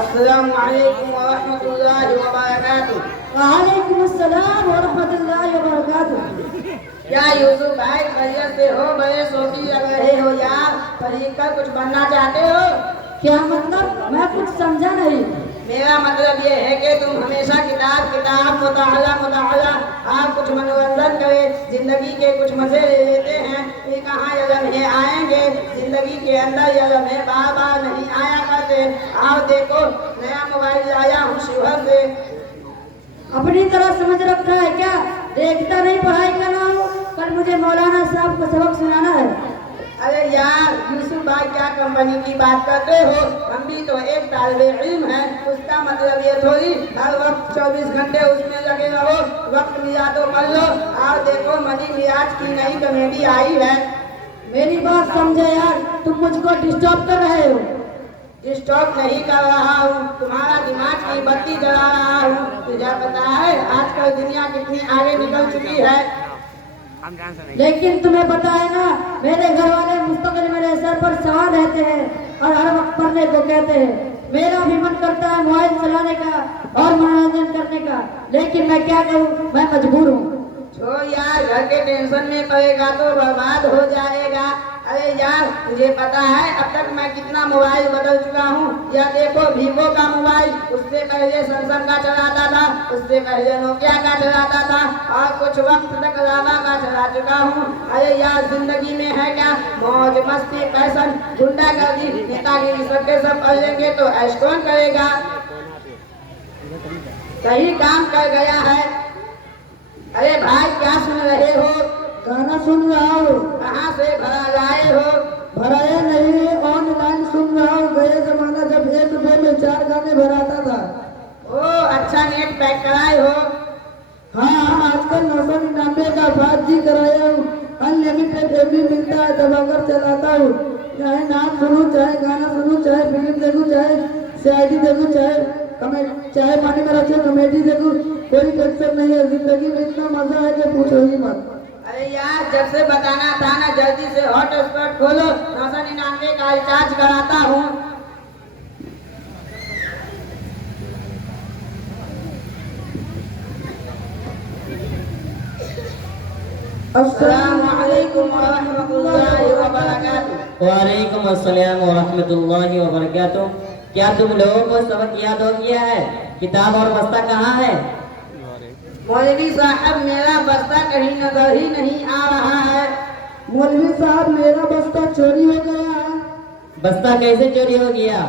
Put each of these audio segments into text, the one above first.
अस्सलामु अलैकुम व रहमतुल्लाहि व बरकातुहू। वालेकुम अस्सलाम व रहमतुल्लाहि व बरकातुहू। क्या यूसुफ भाई खैरियत से हो? बड़े शौकीन लग रहे हो यार, पढ़ कर कुछ बनना चाहते हो? क्या मतलब? मैं कुछ समझा नहीं। मेरा मतलब ये है कि तुम हमेशा किताब किताब मुताला मुताला, आप कुछ मनोरंजन करें, जिंदगी के कुछ मजे ले लेते हैं। ये कहाँ ये लम्हे आएंगे? जिंदगी के अंदर ये लम्हे बार बार नहीं आया करते। आप देखो, नया मोबाइल लाया हूँ शिवहर से। अपनी तरह समझ रखा है क्या? देखता नहीं पढ़ाई कर रहा हूँ, कल मुझे मौलाना साहब को सबक सुनाना है। अरे यार यूसुफ भाई, क्या कंपनी की बात करते हो? हम भी तो एक तालिबे इल्म है। उसका मतलब ये थोड़ी हर वक्त 24 घंटे उसमें लगे रहो। वक्त मिला तो पढ़ लो। और देखो, मनी मिराज की नई कॉमेडी आई है। मेरी बात समझे यार, तुम मुझको डिस्टर्ब कर रहे हो। डिस्टर्ब नहीं कर रहा हूँ, तुम्हारा दिमाग की बत्ती जला रहा हूँ। तुझे पता है आजकल दुनिया कितनी आगे निकल चुकी है। लेकिन तुम्हें पता है ना, मेरे घर वाले मुस्तकिल मेरे सर पर सवार रहते हैं और हर वक्त पढ़ने को कहते हैं। मेरा भी मन करता है मोबाइल चलाने का और मनोरंजन करने का, लेकिन मैं क्या करूं, मैं मजबूर हूँ। छोड़ यार, घर के टेंशन में पड़ेगा तो बर्बाद हो जाएगा। अरे यार, तुझे पता है अब तक मैं कितना मोबाइल बदल चुका हूँ? या देखो, वीवो का मोबाइल, उससे पहले सैमसंग का चलाता था, उससे पहले नोकिया का चलाता था, और कुछ वक्त तक लावा का चला चुका हूँ। अरे यार, जिंदगी में है क्या? मौज मस्ती फैशन गुंडागर्दी नेतागिरी सबके सब कर लेंगे तो ऐश कौन करेगा? सही काम कर गया है। अरे भाई, क्या सुन रहे हो? गाना सुन रहा हूँ। कहाँ से भरा लाए हो? भराया नहीं, ऑनलाइन सुन रहा हूँ। गए जमाना जब 1 रुपए में 4 गाने भराता था। ओ अच्छा, नेट पैक कराए हो? हाँ, आजकल 999 का 5G कराया हूँ। अनलिमिटेड एमबी मिलता है, दबाकर चलाता हूँ। चाहे नाच सुनूं, चाहे गाना सुनूं, चाहे फिल्म देखूं, चाहे सीआईडी देखूं, चाहे पानी में रखे कॉमेडी देखूं, कोई टेंशन नहीं है। जिंदगी में इतना मजा है कि पूछो ही मत। अरे यार, जब से बताना था ना, जल्दी से हॉटस्पॉट खोलो। 999 का रिचार्ज कराता हूँ। अस्सलामु अलैकुम व रहमतुल्लाहि व बरकातुहू। वालेकुम अस्सलाम व रहमतुल्लाहि व बरकातुहू। क्या तुम लोगों को सबक याद हो गया है? किताब और बस्ता कहाँ है? मौलवी साहब, मेरा बस्ता कहीं नजर ही नहीं आ रहा है। मौलवी साहब, मेरा बस्ता चोरी हो गया है। बस्ता कैसे चोरी हो गया?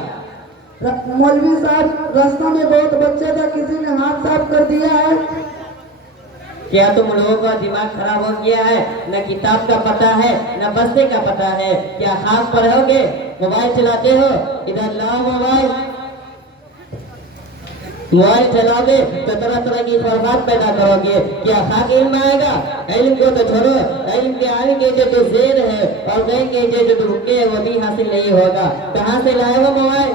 मौलवी साहब, रास्ता में बहुत बच्चे थे, किसी ने हाथ साफ कर दिया है। क्या तुम लोगों का दिमाग खराब हो गया है? न किताब का पता है, न बस्ते का पता है। क्या खाक पढ़ोगे? मोबाइल चलाते हो? इधर लाओ मोबाइल। मोबाइल चलाओगे तो तरह तरह की फरमात पैदा करोगे। क्या खाक इल्म आएगा? इल्म को तो छोड़ो, इल्म के आगे के जो शेर है और गए के जो रुके है वो भी हासिल नहीं होगा। कहाँ से लाए हो मोबाइल?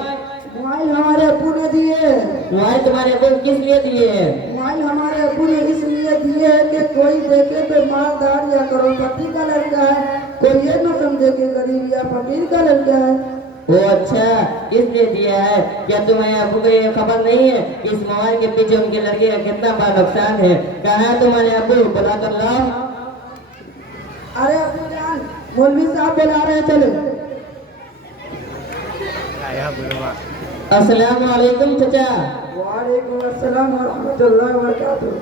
मोबाइल हमारे अब्बू ने दिए। मोबाइल तुम्हारे अब्बू किस लिए दिए है? मोबाइल हमारे अब्बू ने इसलिए दिए है कि कोई देखे तो मालदार या करोड़पति का लड़का है, कोई ये न समझे कि गरीब या फकीर का लड़का है। वो अच्छा, इसलिए दिया है। क्या तुम्हें अब्बू को ये खबर नहीं है कि इस मोबाइल के पीछे उनके लड़के का कितना बड़ा नुकसान है? कहाँ है तुम्हारे अब्बू? बुला कर लाओ। अरे अब्बू जान, मौलवी साहब बुला रहे हैं, चलो। अस्सलाम वालेकुम चाचा। वालेकुम अस्सलाम व रहमतुल्लाहि व बरकातुहू।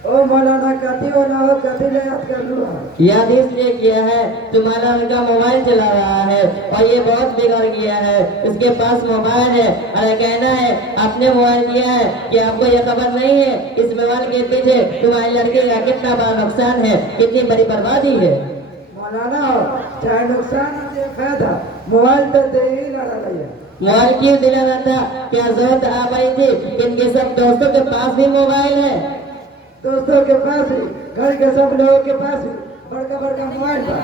ओ मौलाना, कति वाला हो, कति ले याद कर लूँ। याद इसलिए किया है, तुम्हारा लड़का मोबाइल चला रहा है और ये बहुत बिगड़ गया है। इसके पास मोबाइल है और कहना है आपने मोबाइल दिया है। कि आपको ये खबर नहीं है इस मोबाइल के पीछे तुम्हारे लड़के का कितना बड़ा नुकसान है, कितनी बड़ी बर्बादी है। मौलाना, चाहे नुकसान हो फायदा, मोबाइल तो दे ही लड़ा है। मोबाइल क्यों दिलाना था? क्या जरूरत आ पाई थी? इनके सब दोस्तों के पास भी मोबाइल है। दोस्तों के पास भी, घर के सब लोगों के पास भी बड़का बड़का मोबाइल था।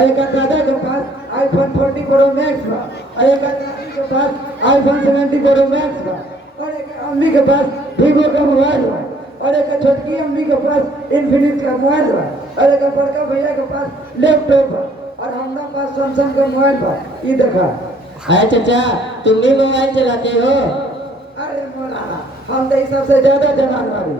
एक दादा के पास आईफोन 40 प्रो मैक्स था, और एक दादी के पास आईफोन 70 प्रो मैक्स था, और एक अम्मी के पास वीवो का मोबाइल था, और एक छोटकी अम्मी के पास इन्फिनिक्स का मोबाइल था, और एक बड़का भैया के पास लैपटॉप था। और हमारा पास सैमसंग का मोबाइल बा ये देखा। अरे चाचा तुम भी मोबाइल चलाते हो? अरे मौलाना हम तो इस सबसे ज्यादा जानकारी।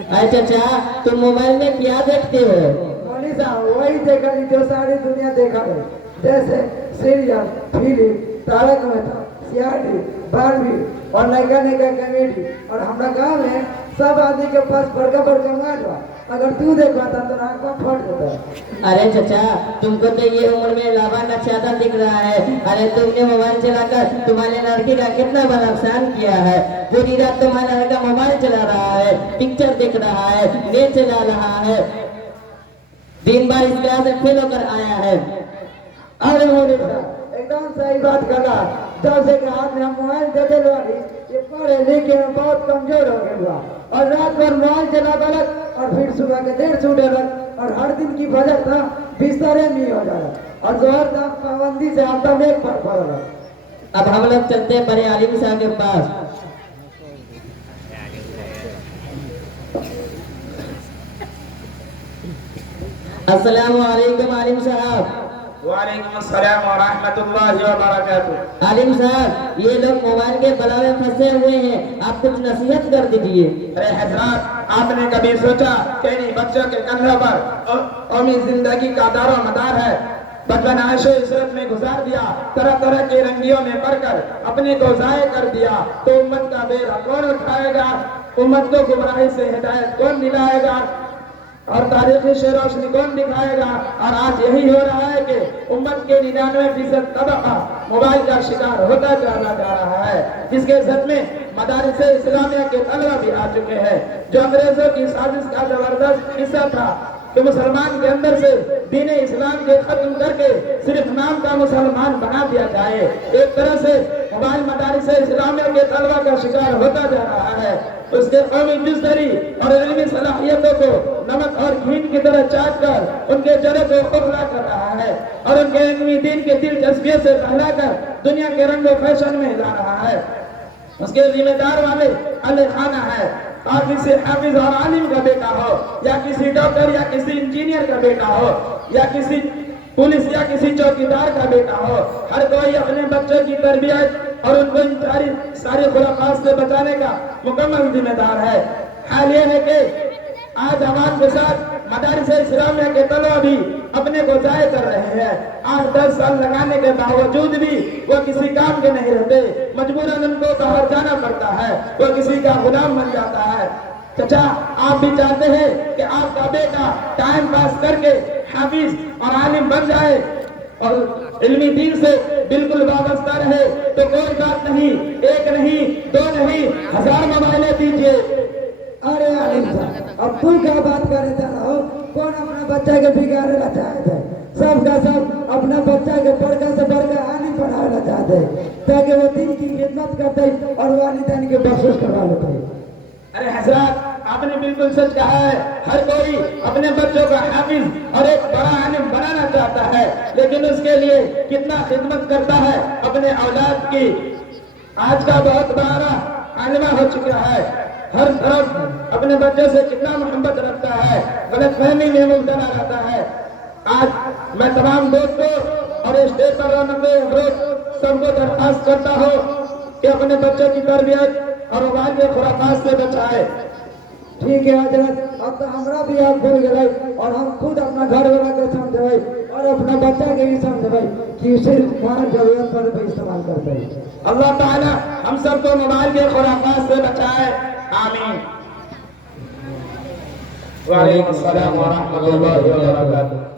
अरे चाचा तुम मोबाइल में क्या देखते हो? मौली साहब वही देखा जो सारी दुनिया देखा है, जैसे serial, film, Tarak Mehta, CID, बारहवीं और नैका नैका कॉमेडी। और हमारा गांव में सब आदमी के पास बड़का बड़का मोबाइल बा, अगर तू देखा था तो आंखों फट जाता। अरे चाचा तुमको तो ये उम्र में लावा नक्शादा दिख रहा है। अरे तुमने मोबाइल चलाकर तुम्हारे लड़की का कितना बड़ा नुकसान किया है। पूरी रात तुम्हारा लड़का मोबाइल चला रहा है, पिक्चर देख रहा है, नेट चला रहा है, दिन भर इस क्लास में फेल होकर आया है। अरे मौली साहब एकदम सही बात कहा। जब से कि हाथ में हम मोबाइल देते वाली ये पढ़े लिखे में बहुत कमजोर हो गया और रात भर मोबाइल चला गलत और फिर सुबह के 1:30 उठे लग और हर दिन की वजह था बिस्तरे नहीं हो जा रहा और जोहर था पाबंदी से आता मेघ पर पड़ रहा। अब हम लोग चलते हैं बड़े आलिम साहब के पास। अस्सलाम वालेकुम आलिम साहब। वालेकुम अस्सलाम व रहमतुल्लाहि व बरकातुहू। आलिम साहब ये लोग मोबाइल के बला में फंसे हुए हैं, आप कुछ नसीहत कर दीजिए। अरे हजरात आपने कभी सोचा कि इन बच्चों के कंधों पर कौमी जिंदगी का दारो मदार है। बचपन आशो इशरत में गुजार दिया, तरह तरह के रंगियों में पढ़कर अपने को जाये कर दिया, तो उम्मत का बेड़ा कौन उठाएगा? उम्मत को गुमराही से हिदायत कौन दिलाएगा और तारीखी से रोशनी कौन दिखाएगा? और आज यही हो रहा है कि उम्मत के 99% तबका मोबाइल का शिकार होता चला जा रहा है, जिसके जद में मदारिस इस्लामिया के तलबा भी आ चुके हैं, जो अंग्रेजों की साजिश का जबरदस्त हिस्सा था कि मुसलमान के अंदर से दीन इस्लाम के खत्म करके सिर्फ नाम का मुसलमान बना दिया जाए। एक तरह से मोबाइल मदारिस इस्लामिया के तलबा का शिकार होता जा रहा है। उसके कौमी जुज़दरी और इल्मी सलाहियतों को नमक और घी की तरह चाट कर उनके जड़ों को खोखला कर रहा है और उनके इल्मी दीन के दिलचस्पियों से बहलाकर दुनिया के रंगो फैशन में ला रहा है। उसके जिम्मेदार वाले अली खाना है, और किसी हाफिज और आलिम का बेटा हो या किसी डॉक्टर या किसी इंजीनियर का बेटा हो या किसी पुलिस या किसी चौकीदार का बेटा हो, हर कोई अपने बच्चों की तरबियत और उनको इन सारी खुराफात से बचाने का मुकम्मल जिम्मेदार है। हाल यह है कि आज अवाम के साथ मदारिस इस्लामिया के तलबा भी अपने को जाये कर रहे हैं। 8-10 साल लगाने के बावजूद भी वो किसी काम के नहीं रहते, मजबूरन उनको बाहर जाना पड़ता है, वो किसी का गुलाम बन जाता है। चाचा आप भी चाहते हैं कि आपका बेटा टाइम पास करके हाफिज और आलिम बन जाए और इल्मी दीन से बिल्कुल वाबस्ता रहे, तो कोई बात नहीं, एक नहीं, दो नहीं, 1000 मोबाइलें दीजिए। अरे आलिम साहब अब तू क्या बात करे हो? कौन अपना बच्चा के बिगाड़ना चाहते है? सबका सब अपना बच्चा के बड़का से बड़का आलिम पढ़ाना चाहते हैं ताकि वो दिन की खिदमत करते और वालिदैन के बख्शिश करवा लेते। अरे हजरत आपने बिल्कुल सच कहा है, हर कोई अपने बच्चों का हाफिज और एक बड़ा आलिम बनाना चाहता है, लेकिन उसके लिए कितना खिदमत करता है अपने औलाद की। आज का बहुत बड़ा आलिमा हो चुका है, हर तरफ अपने बच्चे से कितना मोहब्बत रखता है, गलतफहमी में मुब्तला रहता है। आज मैं तमाम दोस्तों और स्टेज पर सबको दरखास्त करता हूँ कि अपने बच्चों की तरबियत और मोबाइल के खुराफात से बचाए। ठीक है हजरत, अब तो हमरा भी आप भूल गए और हम खुद अपना घर वाला के समझे और अपना बच्चा के भी समझे कि सिर्फ वहाँ जरूरत पर भी इस्तेमाल करते हैं। अल्लाह ताला हम सबको मोबाइल के खुराफात से बचाए, आमीन। वालेकुम अस्सलाम व रहमतुल्लाहि व बरकातुहू।